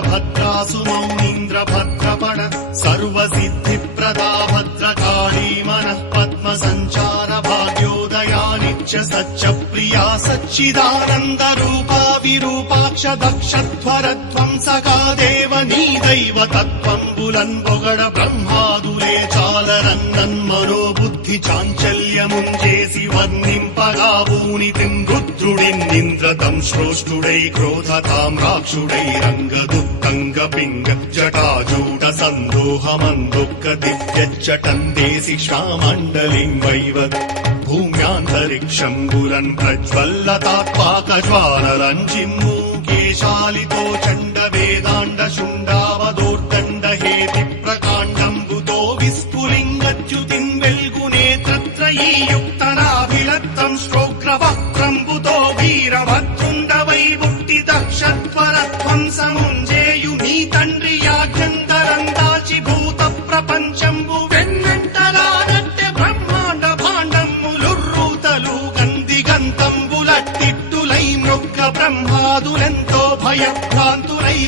వీరభద్రాసు మౌనీంద్ర భద్రపణ సర్వసిద్ధిప్రదా భద్రకాళీ మనః పద్మ సంచార భాగ్యోదయానిత్య సత్యప్రియా సచ్చిదానంద రూపా విరూపాక్ష దక్షధ్వర ధ్వంసకా దేవ నీ దైవ తత్వంబులన్ పొగడ బ్రహ్మాదులే చాలరన్నన్మనోబుద్ధి చాంచల్యముంచేసి వర్ణింపగా ఊనితిం రుద్రుడిన్నింద్రతం శ్రోష్ఠుడై క్రోధతాం రాక్షుడై రంగదుత్తంగ పింగ జటాజూట సందోహమందొక్క దివ్యచ్చటందేసి శ్యామండలిం వైవత్ భూమ్యాంతరిక్షంబులన్ ప్రజ్వల్లతాత్పాకజ్వాలలం జిమ్ము కేశాలితో చండ వేదాండ శుండావదోర్దండ హేతి ప్రకాండంబుతో విస్ఫులింగచ్యుతిం వెల్గునేత్రత్రయీయుక్తనాభిలత్తం శ్రోగ్రవక్త్రంబుతో వీరభద్రుండ వైబుట్టి దక్షధ్వరధ్వంసముంజేయు నీ తండ్రి యాజ్ఞంతరం దాచి భూత ప్రపంచంబు వెన్నంటలానట్టె బ్రహ్మాండ భాండమ్ములుర్రూతలు గందిగంతంబులట్టిట్టులై మృక్క బ్రహ్మాదులెంతో భయభ్రాంతులై